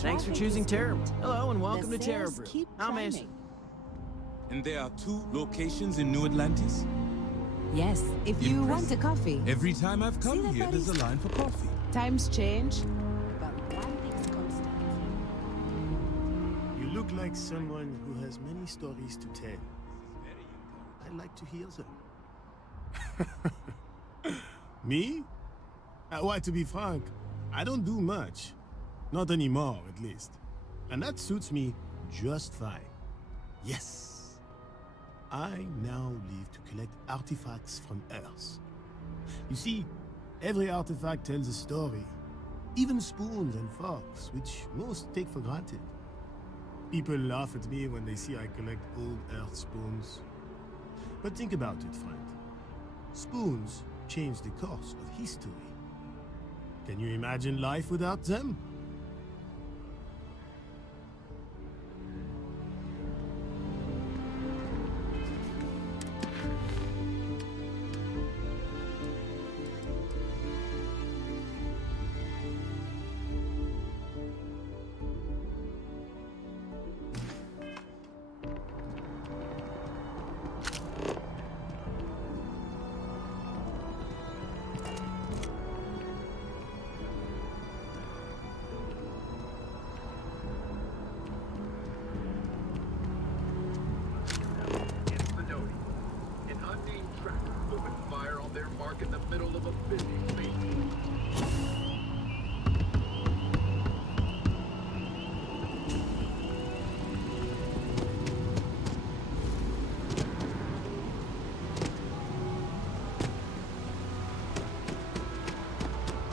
Thanks for choosing Terror. Hello and welcome to Terror Brew. I'm Mason. And there are 2 locations in New Atlantis? Yes, if you want a coffee. Every time I've come here, there's a line for coffee. Times change, but one thing's constant. You look like someone who has many stories to tell. I'd like to hear them. Me? Why, to be frank, I don't do much. Not anymore, at least. And that suits me just fine. Yes. I now live to collect artifacts from Earth. You see, every artifact tells a story. Even spoons and forks, which most take for granted. People laugh at me when they see I collect old Earth spoons. But think about it, friend. Spoons change the course of history. Can you imagine life without them?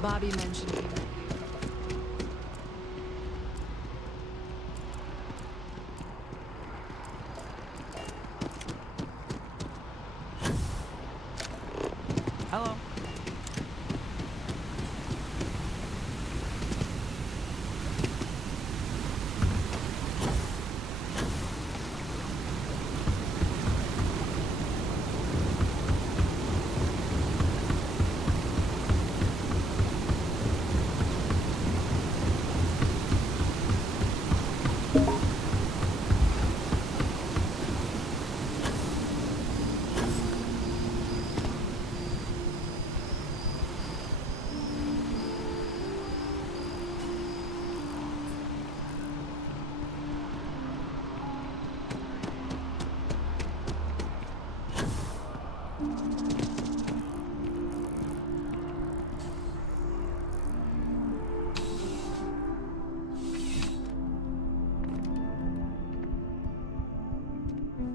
Bobby mentioned he met you. Hello.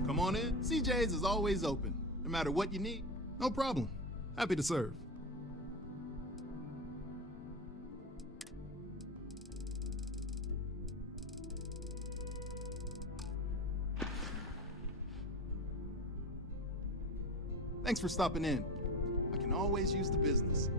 Come on in. CJ's is always open. No matter what you need, no problem. Happy to serve. Thanks for stopping in. I can always use the business.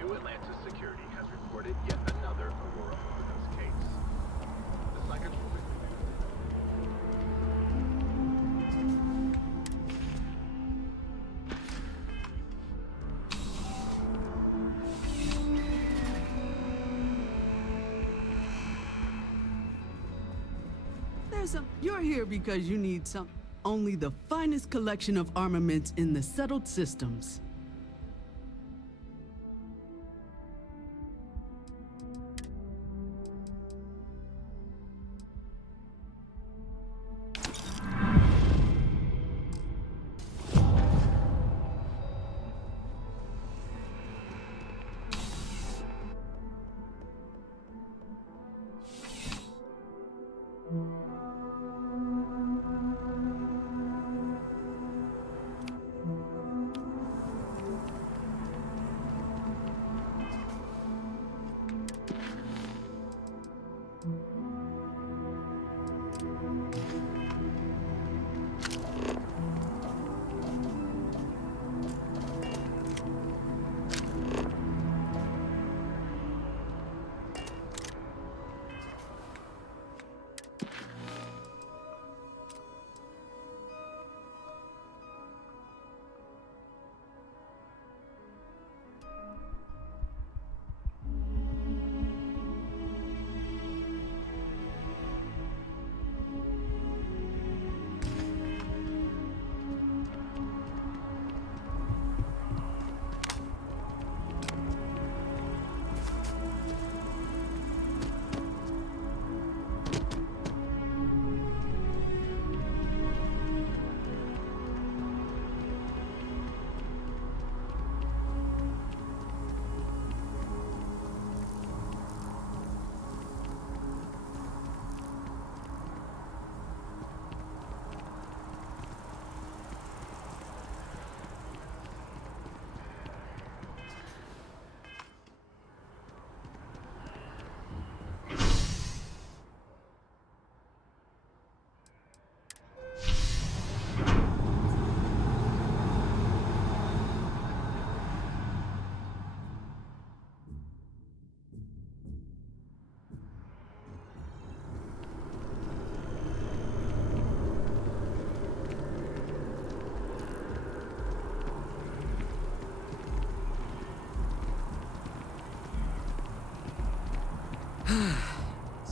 New Atlantis Security has reported yet another Aurora overdose case. The psychotropic You're here because you need only the finest collection of armaments in the settled systems.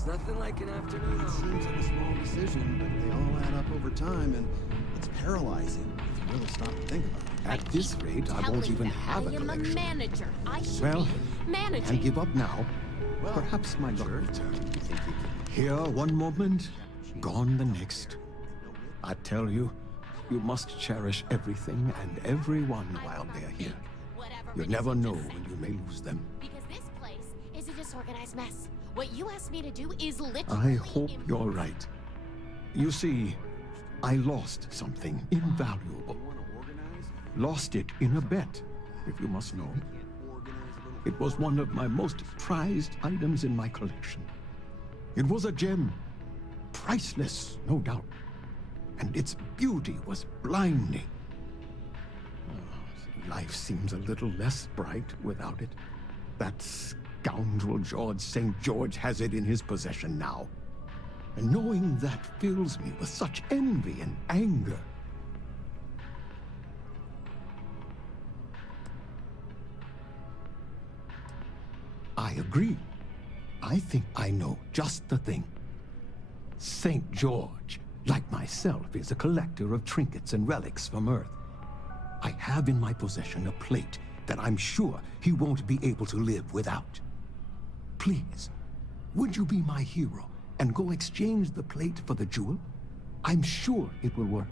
It's nothing like an afternoon. It seems like a small decision, but they all add up over time, and it's paralyzing if you really stop to think about it. At this rate, I won't even have a collection. I am a manager. I should Well, be managing. I give up now. Well, Perhaps my luck sure. will turn. You think you can Here one moment, gone the next. I tell you, you must cherish everything and everyone while they're here. You never know when you may lose them. Because this place is a disorganized mess. What you asked me to do is literally... I hope you're right. You see, I lost something invaluable. Lost it in a bet, if you must know. It was one of my most prized items in my collection. It was a gem. Priceless, no doubt. And its beauty was blinding. Life seems a little less bright without it. That scoundrel George St. George has it in his possession now. And knowing that fills me with such envy and anger. I agree. I think I know just the thing. St. George, like myself, is a collector of trinkets and relics from Earth. I have in my possession a plate that I'm sure he won't be able to live without. Please, would you be my hero and go exchange the plate for the jewel? I'm sure it will work.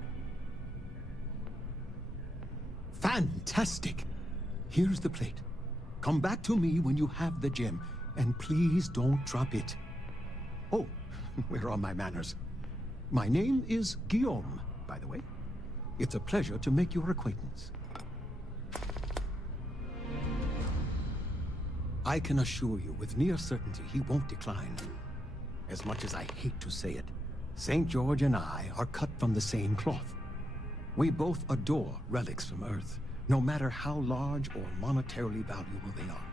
Fantastic! Here's the plate. Come back to me when you have the gem, and please don't drop it. Oh, where are my manners? My name is Guillaume, by the way. It's a pleasure to make your acquaintance. I can assure you with near certainty he won't decline. As much as I hate to say it, St. George and I are cut from the same cloth. We both adore relics from Earth, no matter how large or monetarily valuable they are.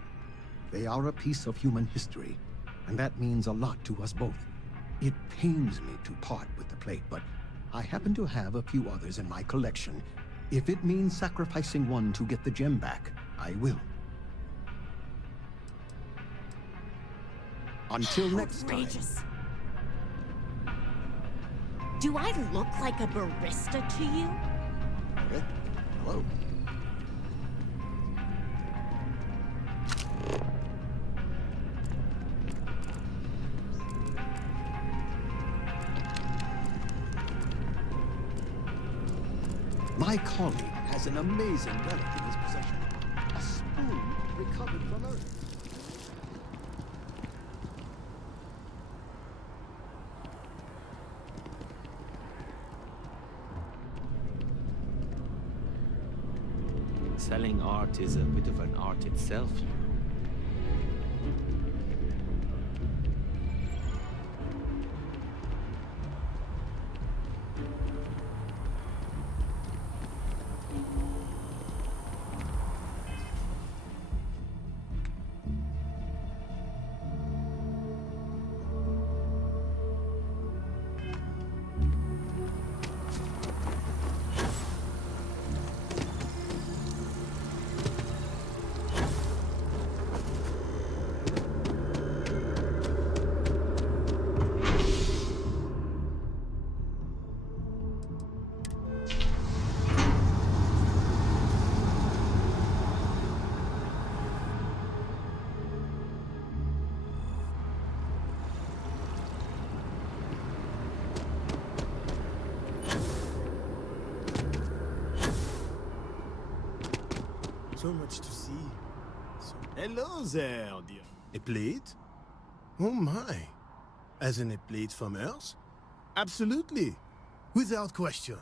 They are a piece of human history, and that means a lot to us both. It pains me to part with the plate, but I happen to have a few others in my collection. If it means sacrificing one to get the gem back, I will. Until next time. Outrageous. Do I look like a barista to you? Okay. Hello. My colleague has an amazing relic in his possession. A spoon recovered from Earth. Selling art is a bit of an art itself, you know. So much to see. Hello there, dear. A plate? Oh my. As in a plate from Earth? Absolutely. Without question.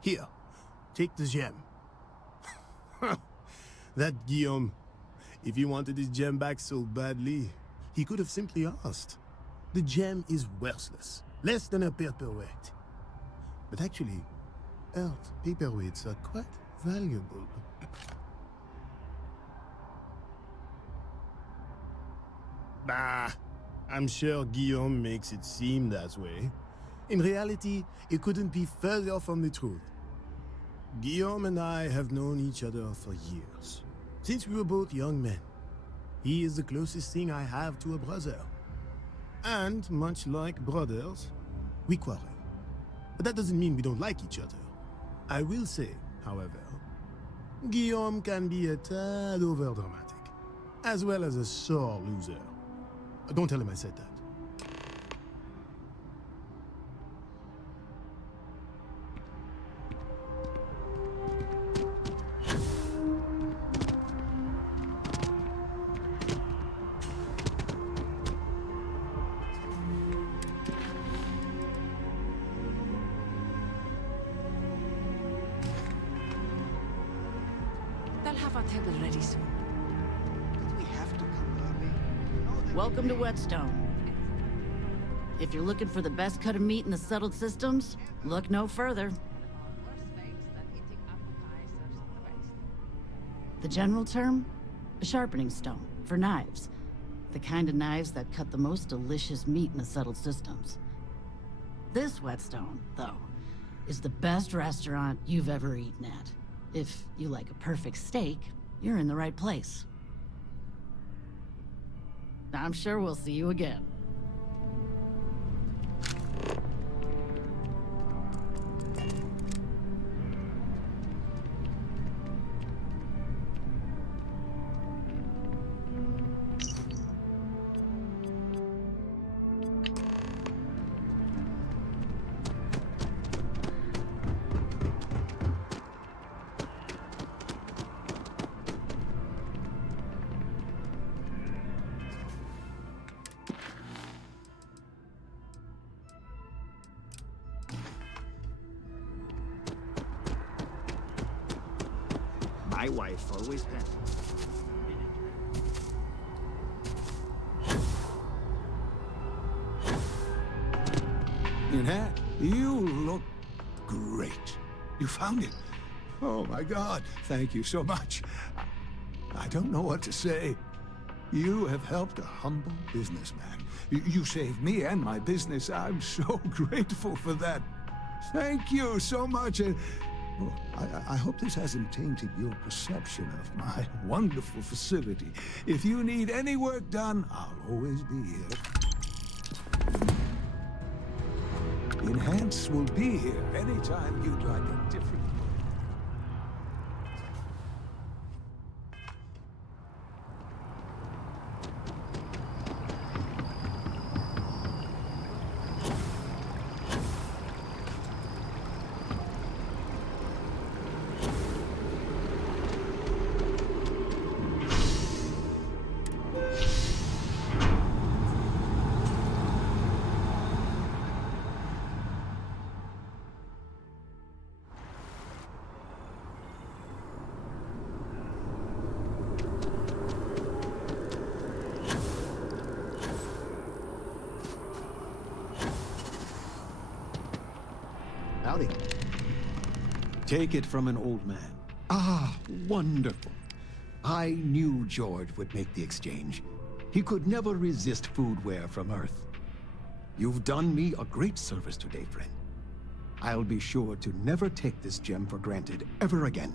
Here, take the gem. That Guillaume. If he wanted his gem back so badly, he could have simply asked. The gem is worthless. Less than a paperweight. But actually, Earth paperweights are quite valuable. Bah, I'm sure Guillaume makes it seem that way. In reality, it couldn't be further from the truth. Guillaume and I have known each other for years, since we were both young men. He is the closest thing I have to a brother. And, much like brothers, we quarrel. But that doesn't mean we don't like each other. I will say, however, Guillaume can be a tad overdramatic, as well as a sore loser. Don't tell him I said that. They'll have our table ready soon. Did we have to come early? You know that Welcome to Whetstone. If you're looking for the best cut of meat in the settled systems, look no further. The general term? A sharpening stone, for knives. The kind of knives that cut the most delicious meat in the settled systems. This Whetstone, though, is the best restaurant you've ever eaten at. If you like a perfect steak, you're in the right place. I'm sure we'll see you again. wife always has. Hat, you look great. You found it. Oh my God, thank you so much. I don't know what to say. You have helped a humble businessman. You saved me and my business. I'm so grateful for that. Thank you so much. And oh, I hope this hasn't tainted your perception of my wonderful facility. If you need any work done, I'll always be here. Enhance will be here anytime you'd like a different... Howdy. Take it from an old man. Ah, wonderful. I knew George would make the exchange. He could never resist foodware from Earth. You've done me a great service today, friend. I'll be sure to never take this gem for granted ever again.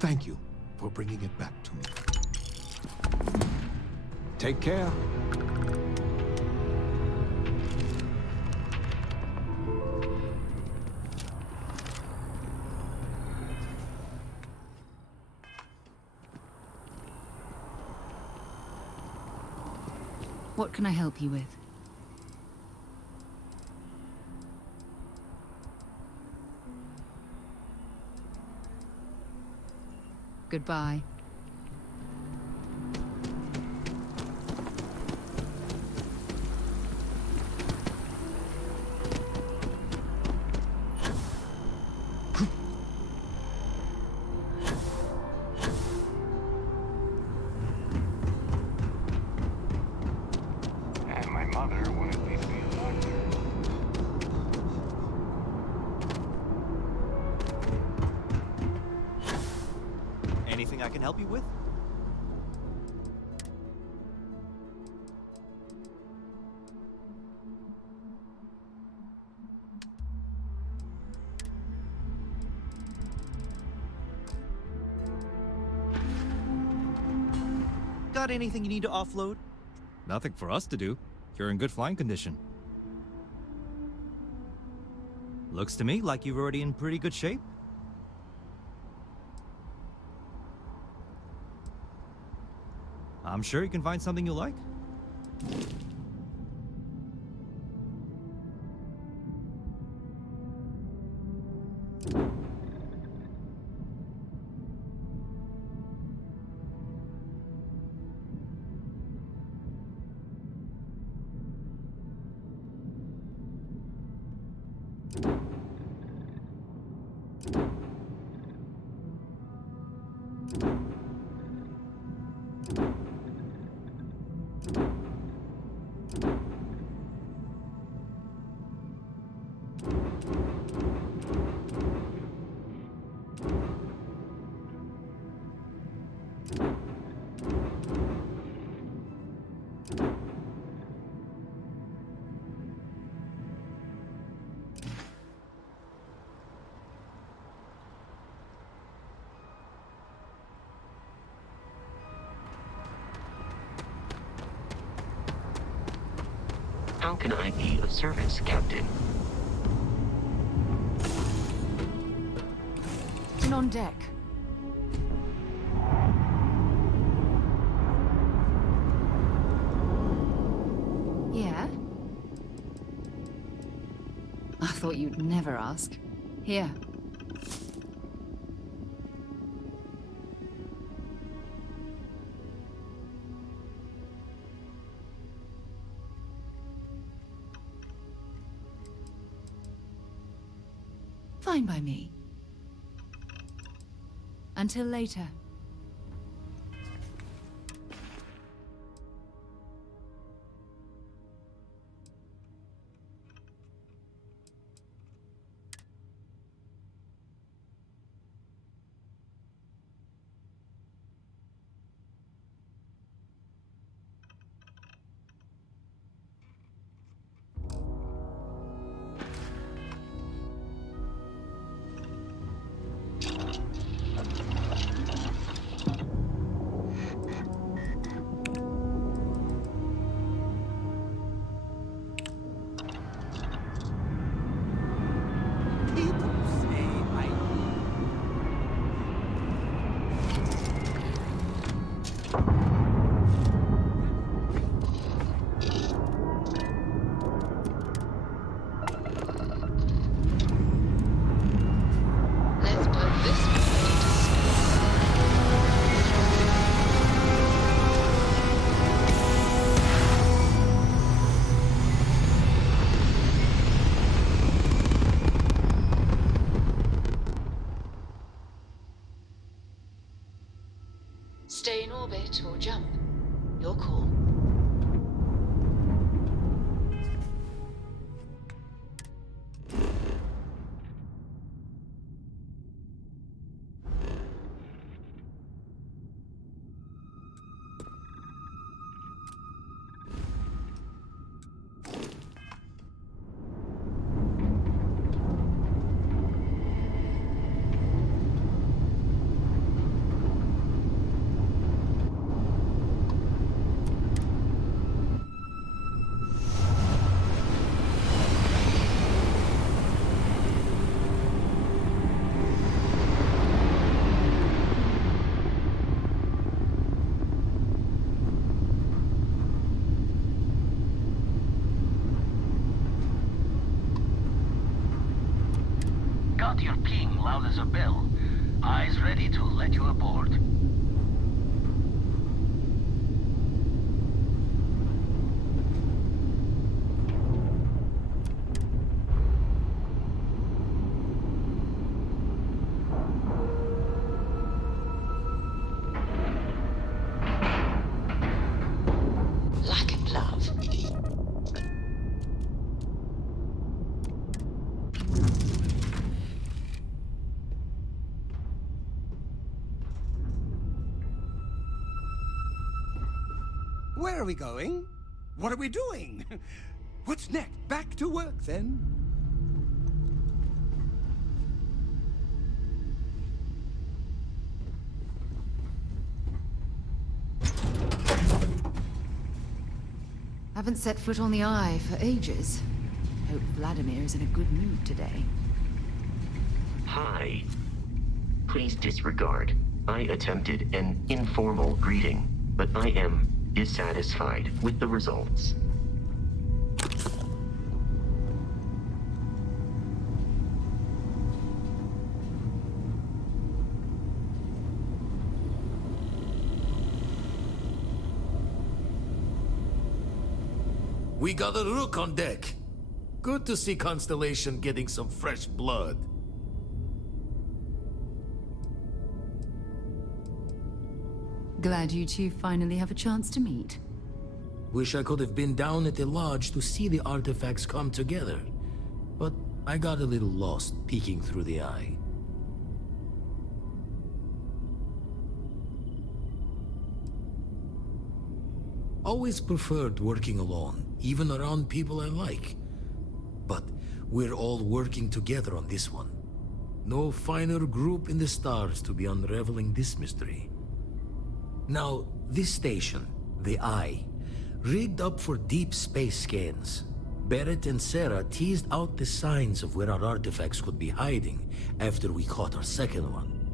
Thank you for bringing it back to me. Take care. What can I help you with? Goodbye. Anything I can help you with? Got anything you need to offload? Nothing for us to do. You're in good flying condition. Looks to me like you're already in pretty good shape. I'm sure you can find something you like. How can I be of service, Captain? And on deck. Yeah? I thought you'd never ask. Here. Fine by me. Until later. You're cool. Got your ping loud as a bell. Eyes ready to let you aboard. Lack of love. Where are we going? What are we doing? What's next? Back to work, then? Haven't set foot on the Eye for ages. Hope Vladimir is in a good mood today. Hi. Please disregard. I attempted an informal greeting, but I am dissatisfied with the results. We got a Rook on deck. Good to see Constellation getting some fresh blood. Glad you two finally have a chance to meet. Wish I could have been down at the lodge to see the artifacts come together. But I got a little lost peeking through the eye. Always preferred working alone, even around people I like. But we're all working together on this one. No finer group in the stars to be unraveling this mystery. Now, this station, the Eye, rigged up for deep space scans. Barrett and Sarah teased out the signs of where our artifacts could be hiding after we caught our second one.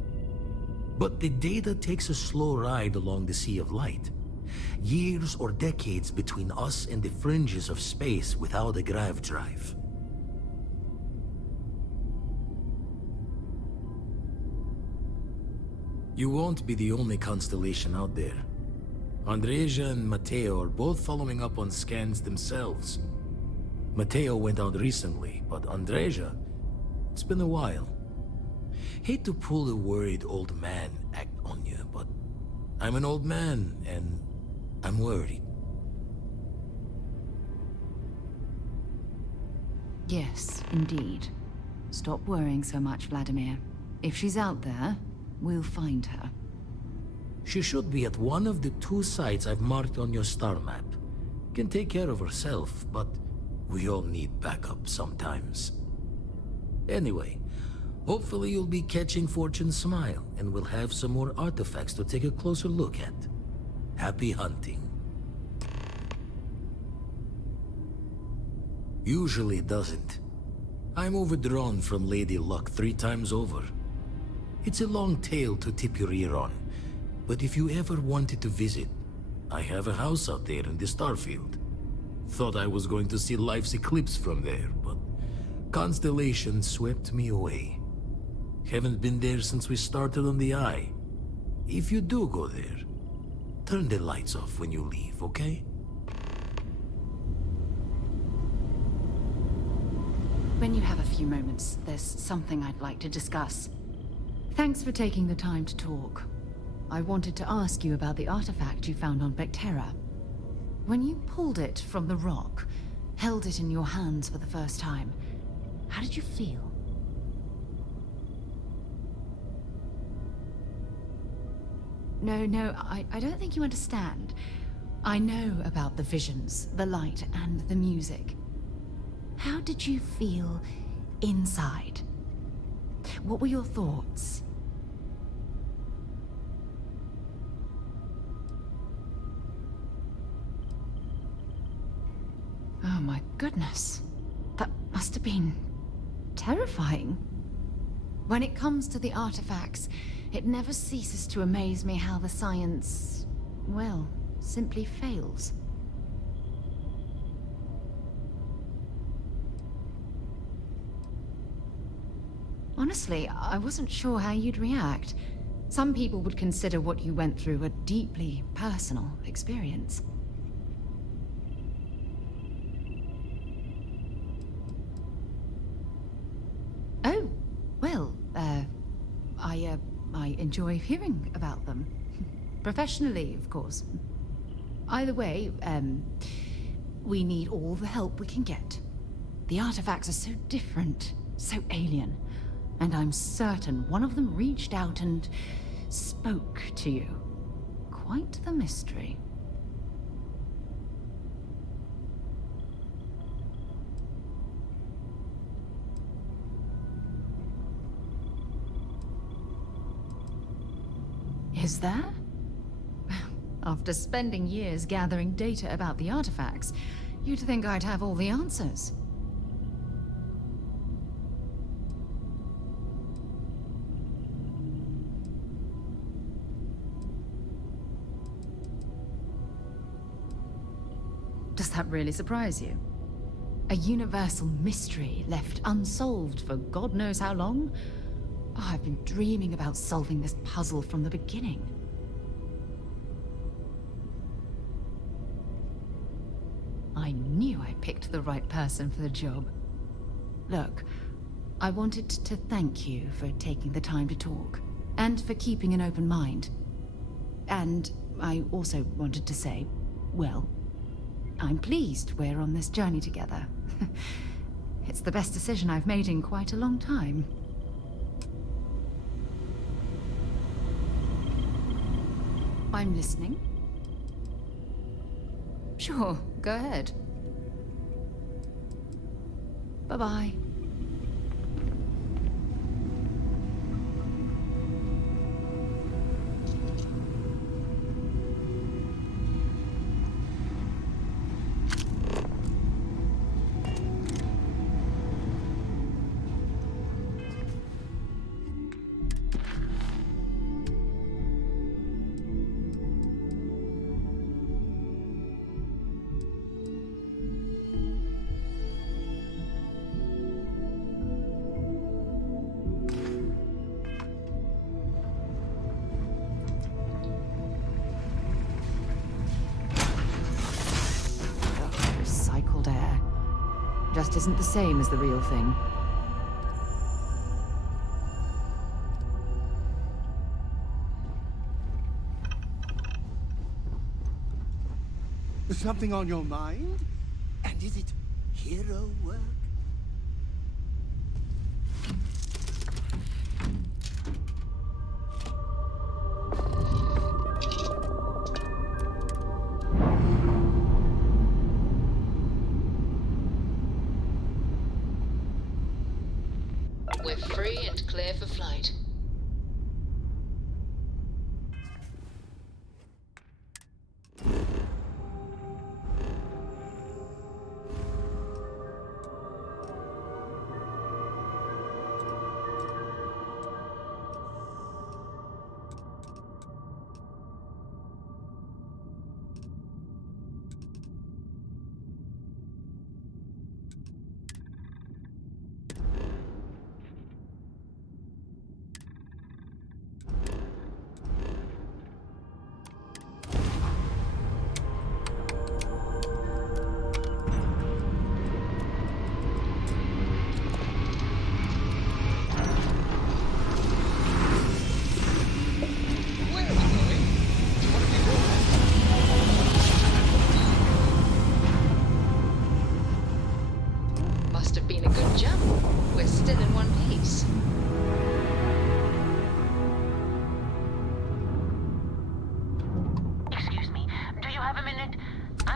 But the data takes a slow ride along the Sea of Light. Years or decades between us and the fringes of space without a grav drive. You won't be the only constellation out there. Andreja and Matteo are both following up on scans themselves. Matteo went out recently, but Andreja, it's been a while. Hate to pull the worried old man act on you, but I'm an old man, and I'm worried. Yes, indeed. Stop worrying so much, Vladimir. If she's out there, we'll find her. She should be at one of the 2 sites I've marked on your star map. Can take care of herself, but we all need backup sometimes. Anyway, hopefully you'll be catching Fortune's smile, and we'll have some more artifacts to take a closer look at. Happy hunting. Usually doesn't. I'm overdrawn from Lady Luck 3 times over. It's a long tale to tip your ear on, but if you ever wanted to visit, I have a house out there in the Starfield. Thought I was going to see life's eclipse from there, but Constellation swept me away. Haven't been there since we started on the Eye. If you do go there, turn the lights off when you leave, okay? When you have a few moments, there's something I'd like to discuss. Thanks for taking the time to talk. I wanted to ask you about the artifact you found on Vectera. When you pulled it from the rock, held it in your hands for the first time, how did you feel? No, I don't think you understand. I know about the visions, the light, and the music. How did you feel inside? What were your thoughts? Oh my goodness. That must have been terrifying. When it comes to the artifacts, it never ceases to amaze me how the science, well, simply fails. Honestly, I wasn't sure how you'd react. Some people would consider what you went through a deeply personal experience. Oh, well, I enjoy hearing about them. Professionally, of course. Either way, we need all the help we can get. The artifacts are so different, so alien, and I'm certain one of them reached out and spoke to you. Quite the mystery. Is there? After spending years gathering data about the artifacts, you'd think I'd have all the answers. Does that really surprise you? A universal mystery left unsolved for God knows how long? Oh, I've been dreaming about solving this puzzle from the beginning. I knew I picked the right person for the job. Look, I wanted to thank you for taking the time to talk, and for keeping an open mind. And I also wanted to say, well, I'm pleased we're on this journey together. It's the best decision I've made in quite a long time. I'm listening. Sure, go ahead. Bye-bye. Recycled air. Just isn't the same as the real thing. Something on your mind? And is it hero work? We're free and clear for flight.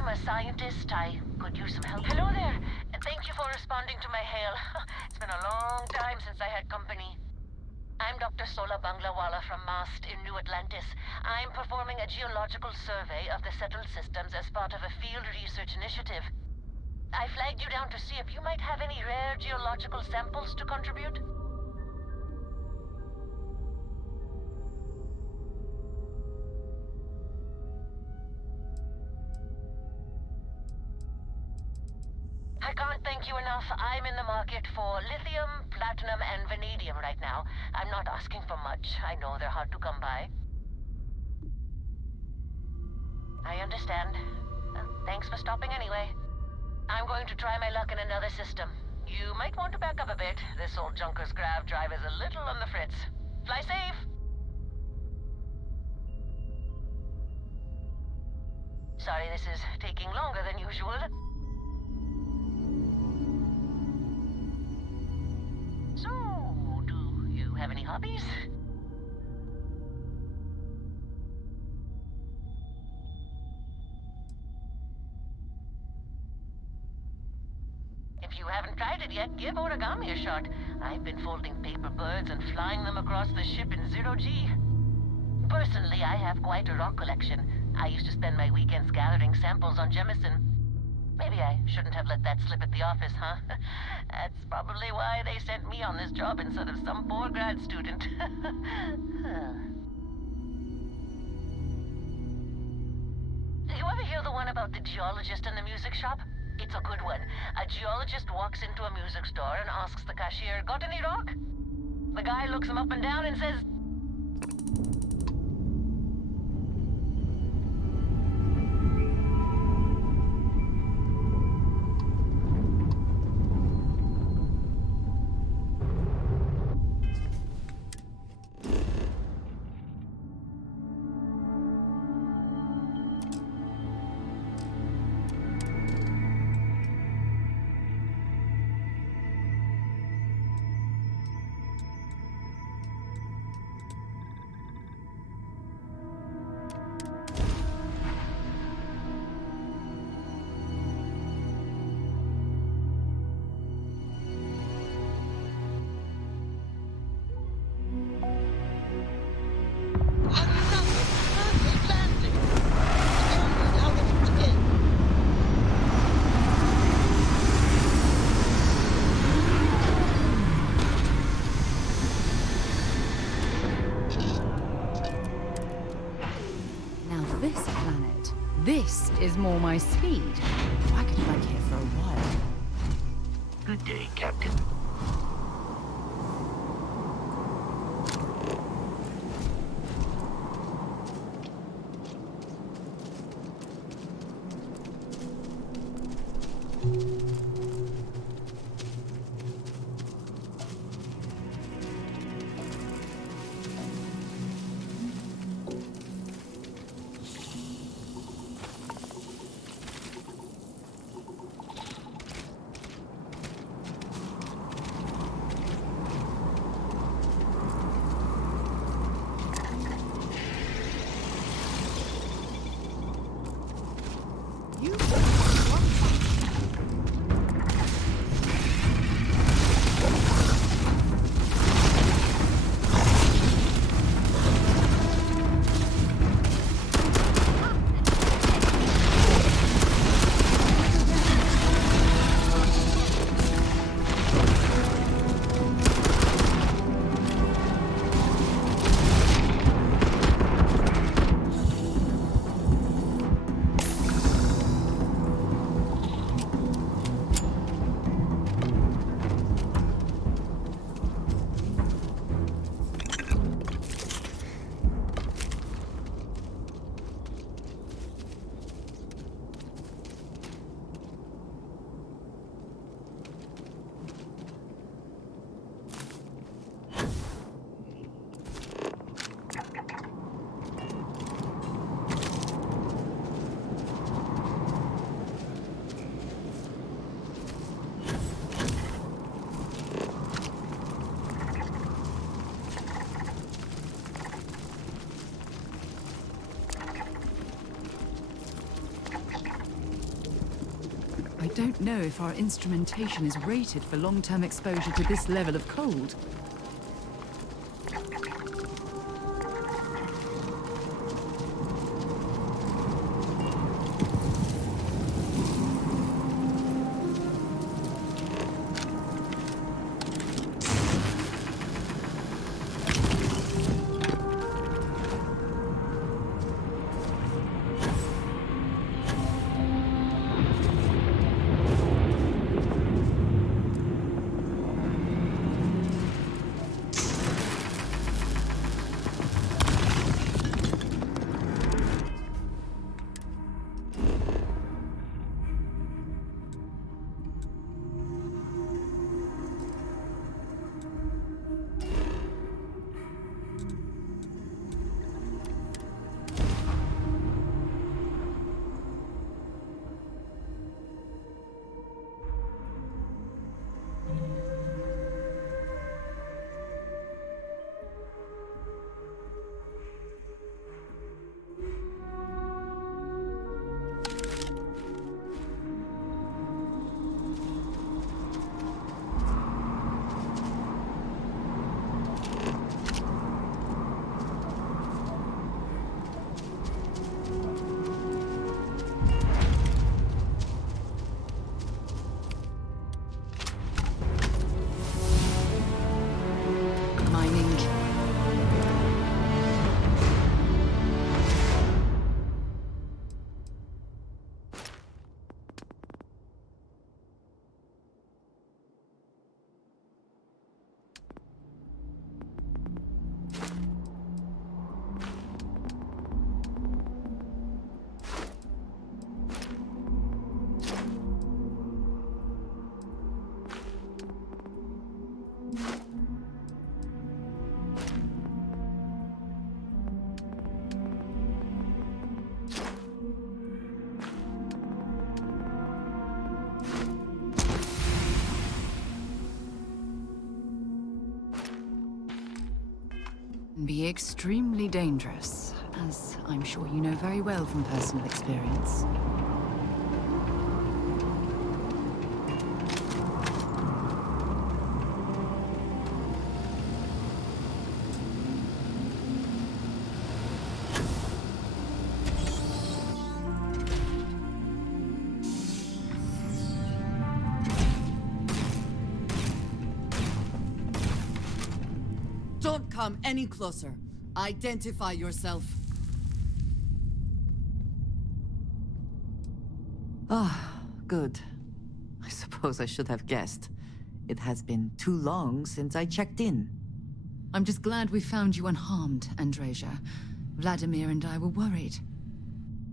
I'm a scientist. I could use some help. Hello there. Thank you for responding to my hail. It's been a long time since I had company. I'm Dr. Sola Banglawala from MAST in New Atlantis. I'm performing a geological survey of the settled systems as part of a field research initiative. I flagged you down to see if you might have any rare geological samples to contribute. I can't thank you enough. I'm in the market for lithium, platinum, and vanadium right now. I'm not asking for much. I know they're hard to come by. I understand. Thanks for stopping anyway. I'm going to try my luck in another system. You might want to back up a bit. This old Junker's grav drive is a little on the fritz. Fly safe! Sorry this is taking longer than usual. So, do you have any hobbies? If you haven't tried it yet, give origami a shot. I've been folding paper birds and flying them across the ship in zero-G. Personally, I have quite a rock collection. I used to spend my weekends gathering samples on Jemison. Maybe I shouldn't have let that slip at the office, huh? That's probably why they sent me on this job instead of some poor grad student. You ever hear the one about the geologist in the music shop? It's a good one. A geologist walks into a music store and asks the cashier, "Got any rock?" The guy looks him up and down and says, This is more my speed. I could bike here for a while. Good day, Captain. I don't know if our instrumentation is rated for long-term exposure to this level of cold. Be extremely dangerous, as I'm sure you know very well from personal experience. Don't come any closer. Identify yourself. Ah, good. I suppose I should have guessed. It has been too long since I checked in. I'm just glad we found you unharmed, Andreja. Vladimir and I were worried.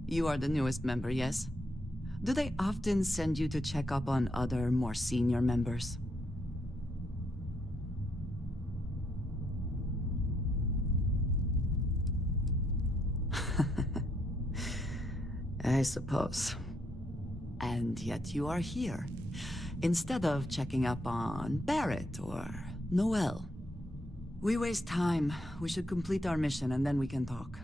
You are the newest member, yes? Do they often send you to check up on other, more senior members? I suppose. And yet you are here, instead of checking up on Barrett or Noel. We waste time. We should complete our mission and then we can talk.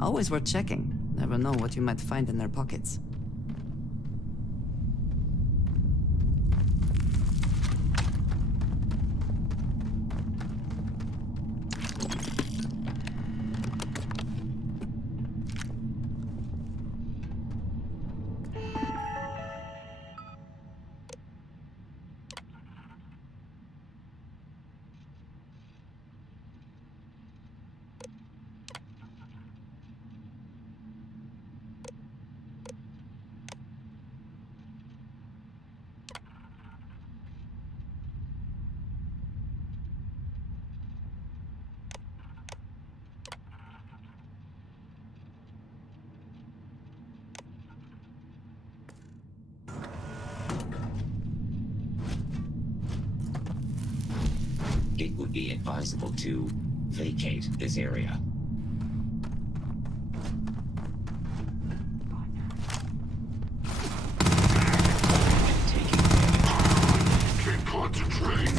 Always worth checking. Never know what you might find in their pockets. It would be advisable to vacate this area. Can't concentrate.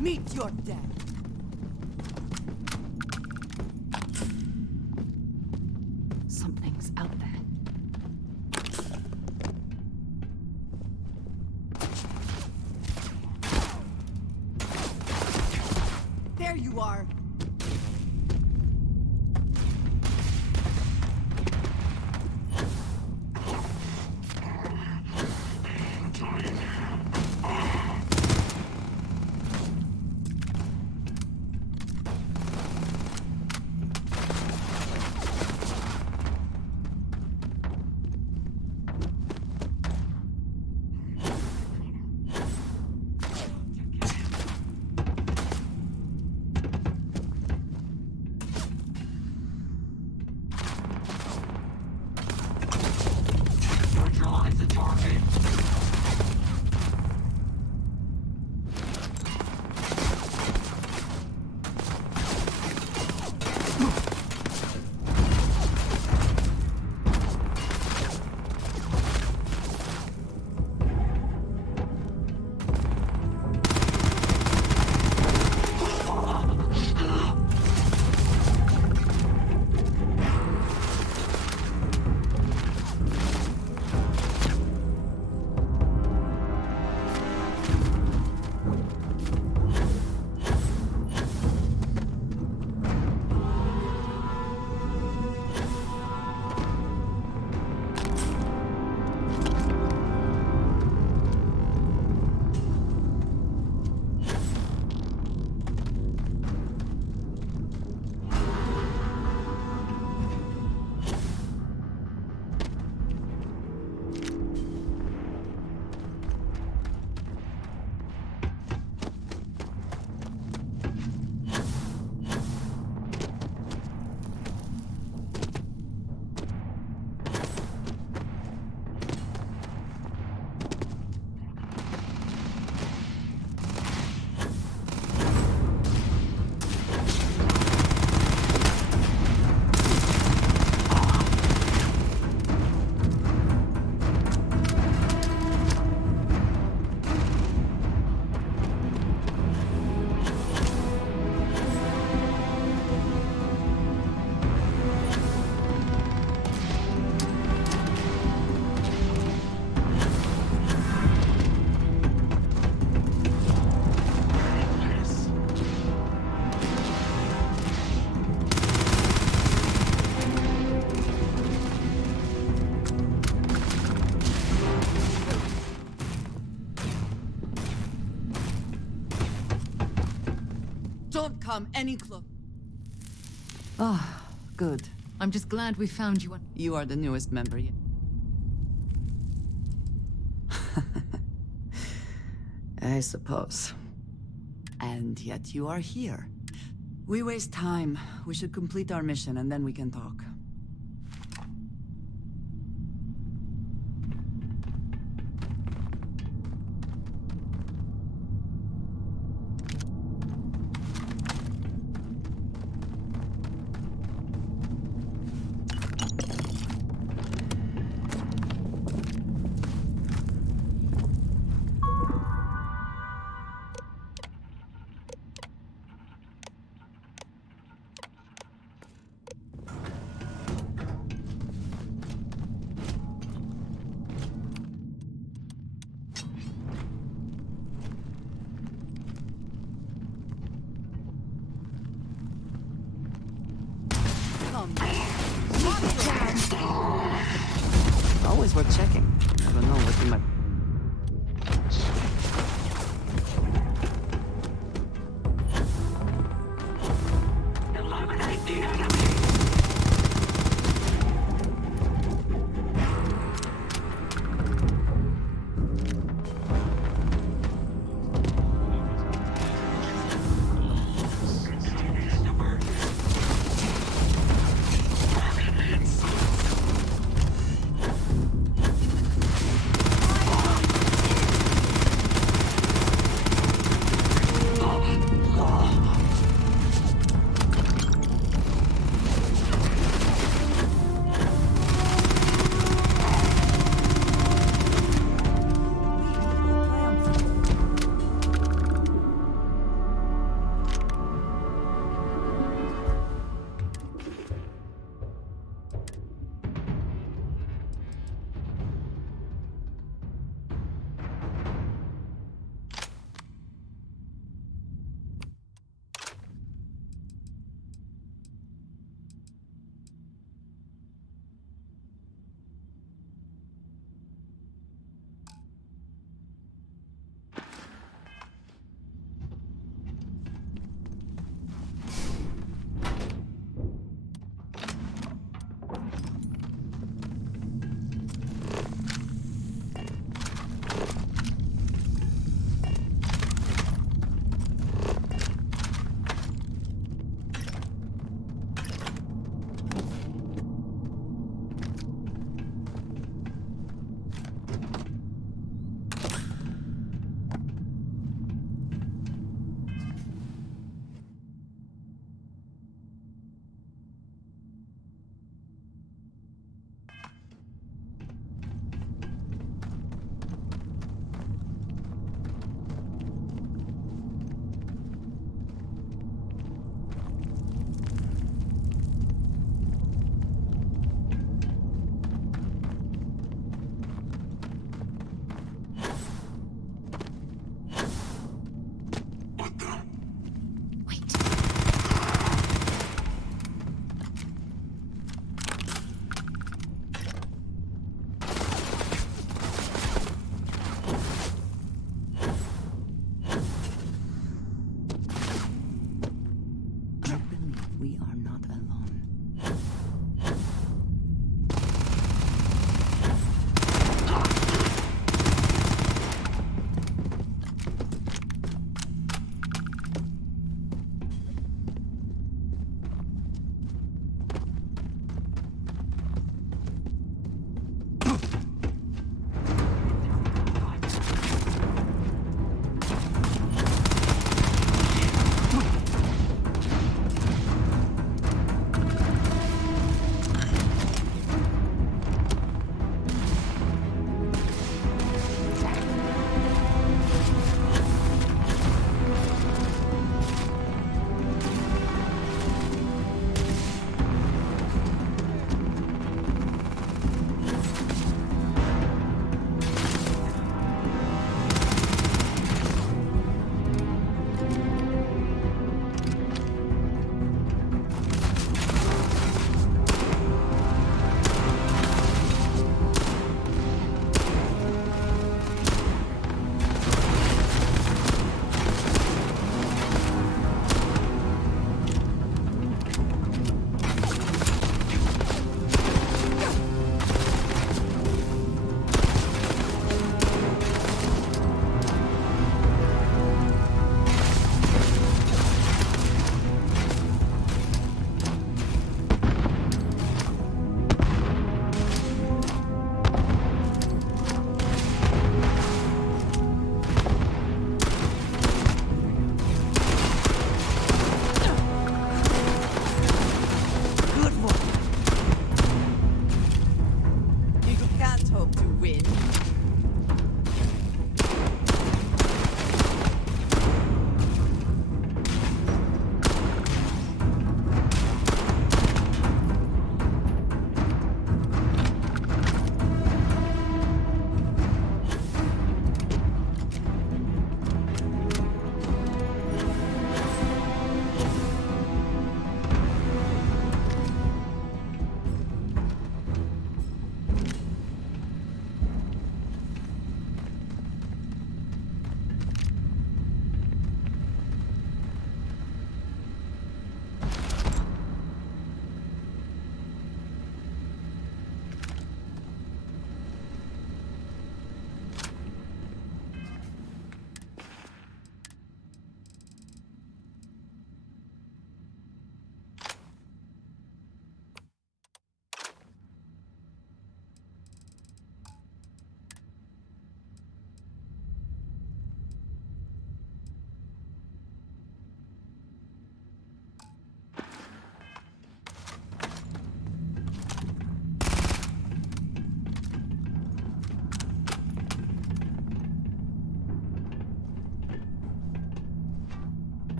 Meet your death. Something's out there. There you are. Don't come any closer. Ah, good. I'm just glad we found you. You are the newest member yet. I suppose. And yet you are here. We waste time. We should complete our mission and then we can talk. Always worth checking. Never know what you might. Eliminate the enemy.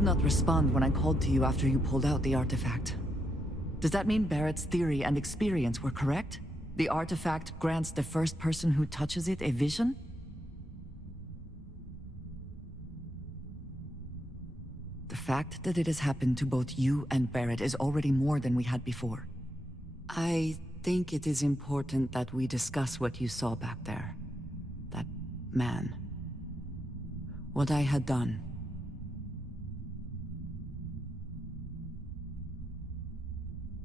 did not respond when I called to you after you pulled out the artifact. Does that mean Barrett's theory and experience were correct? The artifact grants the first person who touches it a vision? The fact that it has happened to both you and Barrett is already more than we had before. I think it is important that we discuss what you saw back there. That man. What I had done.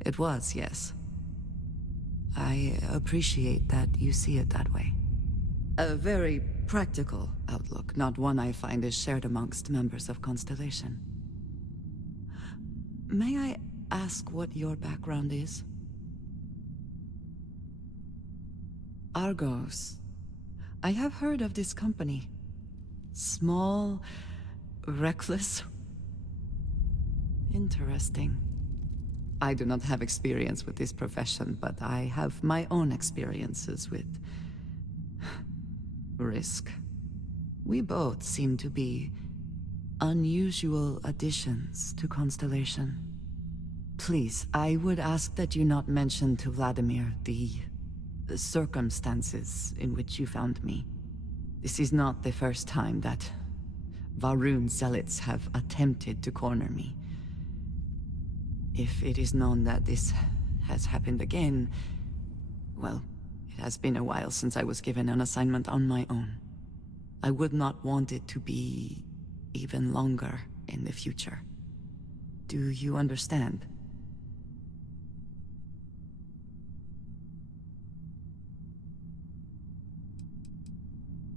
It was, yes. I appreciate that you see it that way. A very practical outlook, not one I find is shared amongst members of Constellation. May I ask what your background is? Argos. I have heard of this company. Small, reckless. Interesting. I do not have experience with this profession, but I have my own experiences with risk. We both seem to be unusual additions to Constellation. Please, I would ask that you not mention to Vladimir the circumstances in which you found me. This is not the first time that Varun zealots have attempted to corner me. If it is known that this has happened again, well, it has been a while since I was given an assignment on my own. I would not want it to be even longer in the future. Do you understand?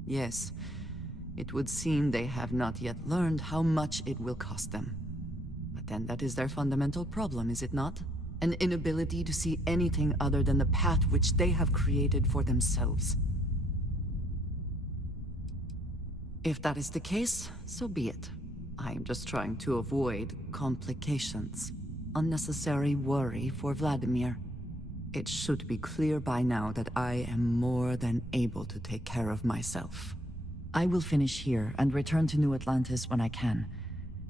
Yes, it would seem they have not yet learned how much it will cost them. But then that is their fundamental problem, is it not? An inability to see anything other than the path which they have created for themselves. If that is the case, so be it. I am just trying to avoid complications. Unnecessary worry for Vladimir. It should be clear by now that I am more than able to take care of myself. I will finish here and return to New Atlantis when I can.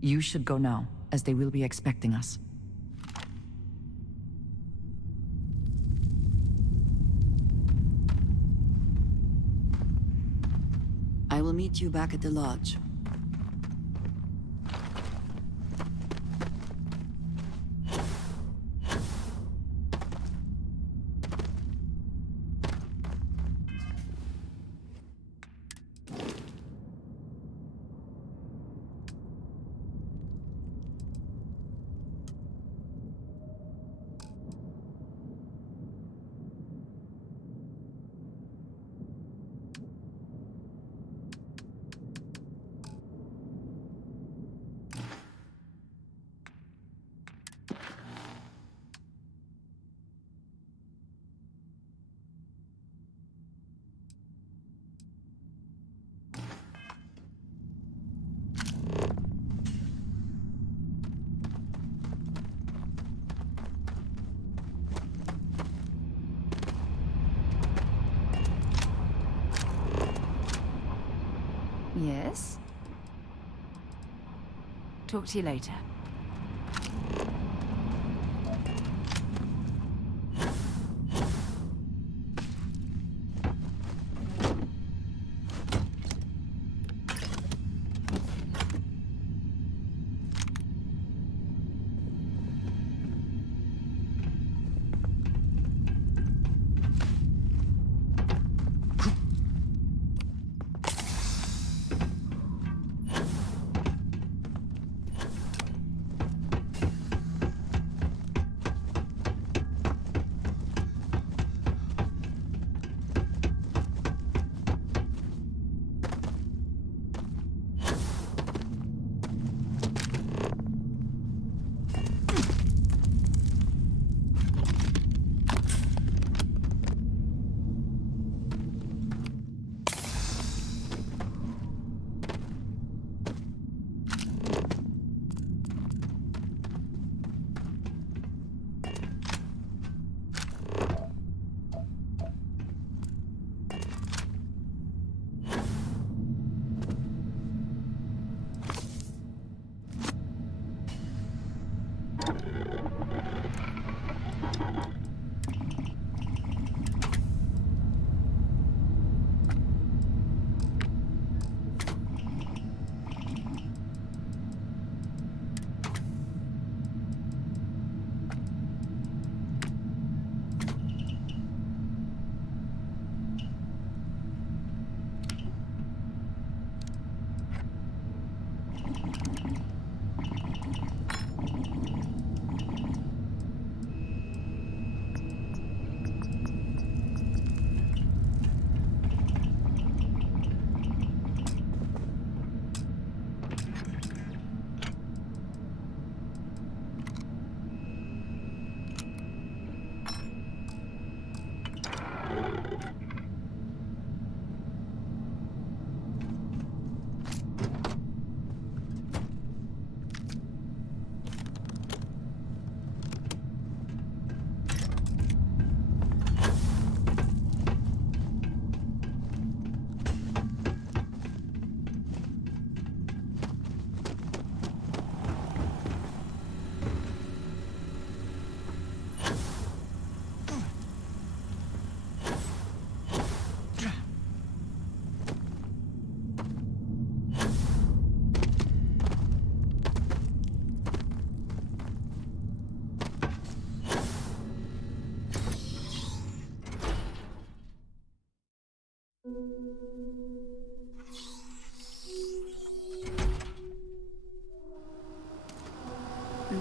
You should go now, as they will be expecting us. I will meet you back at the lodge. Yes? Talk to you later.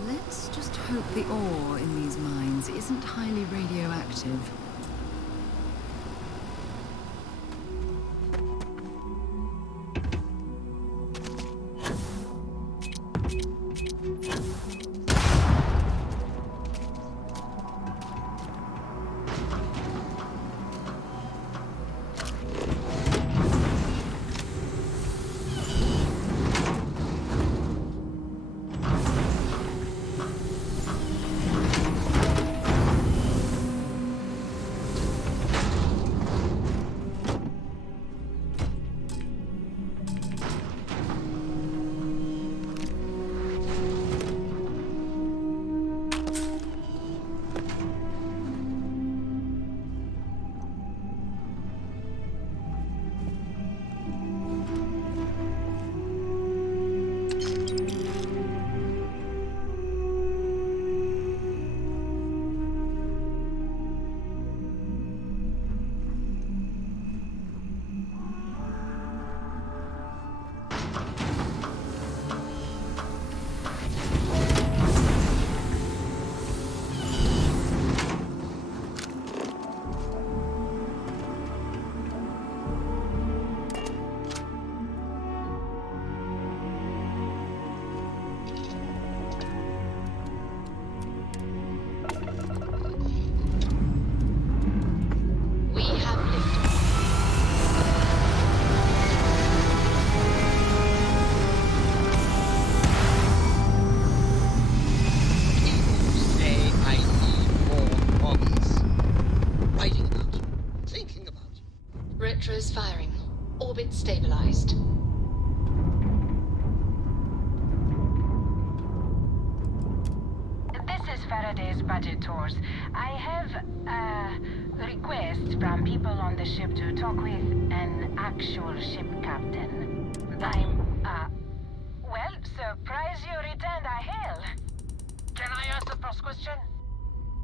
Let's just hope the ore in these mines isn't highly radioactive. Retros firing. Orbit stabilized. This is Faraday's budget tours. I have a request from people on the ship to talk with an actual ship captain. Well, surprise you returned a hail. Can I ask the first question?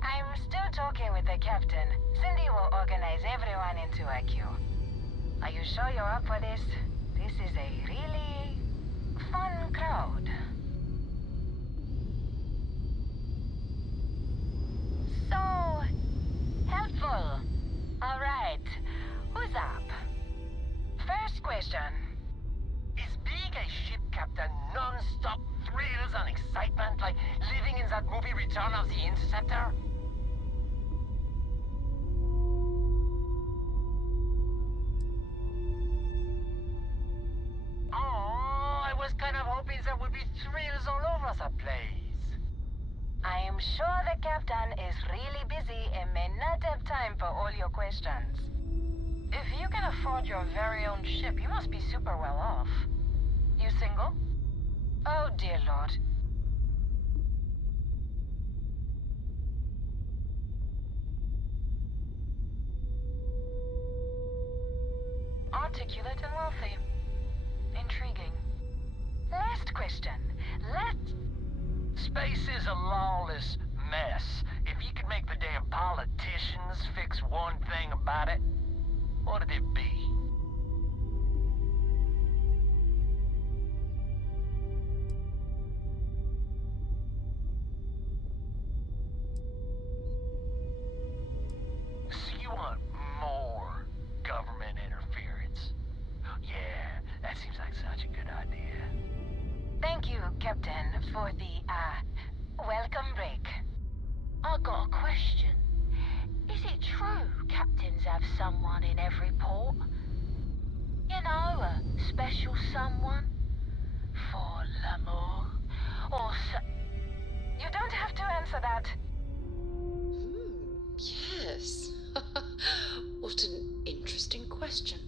I'm still talking with the captain. Cindy will organize everyone into a queue. Are you sure you're up for this? This is a really fun crowd. So helpful. All right. Who's up? First question. Is being a ship captain non-stop thrills and excitement like living in that movie Return of the Interceptor? Oh, I was kind of hoping there would be thrills all over the place. I am sure the captain is really busy and may not have time for all your questions. If you can afford your very own ship, you must be super well off. You single? Oh, dear Lord. articulate and wealthy. Intriguing. Last question. Space is a lawless mess. If you could make the damn politicians fix one thing about it, what'd it be? So you want more government interference? Yeah, that seems like such a good idea. Thank you, Captain, for the, welcome break. I got a question. Is it true captains have someone in every port? You know, a special someone? For l'amour? Or You don't have to answer that. Yes. What an interesting question.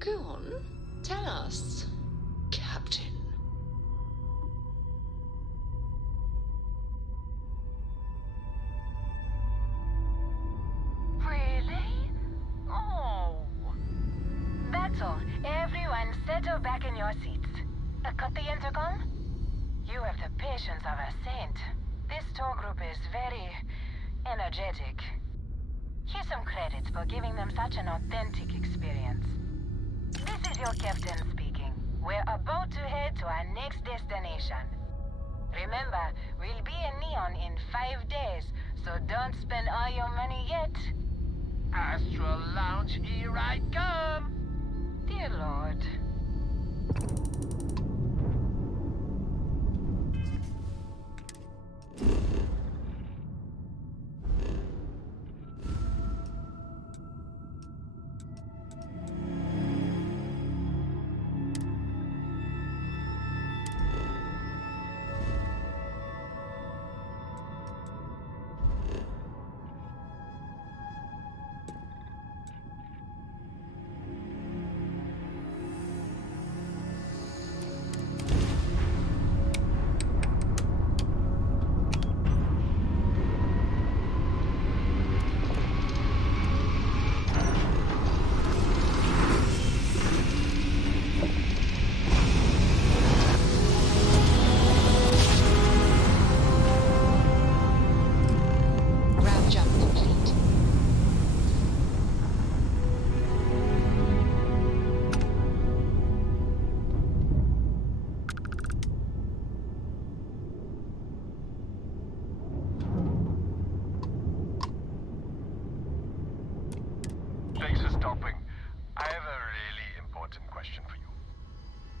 Go on, tell us, Captain. Really? Oh. That's all. Everyone settle back in your seats. Cut the intercom? You have the patience of a saint. This tour group is very energetic. Here's some credits for giving them such an authentic experience. This is your captain speaking. We're about to head to our next destination. Remember, we'll be in Neon in 5 days, so don't spend all your money yet. Astral Lounge, here I come! Dear Lord. Thanks for stopping. I have a really important question for you.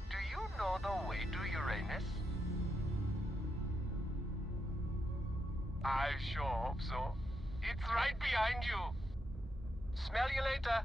Do you know the way to Uranus? I sure hope so. It's right behind you. Smell you later.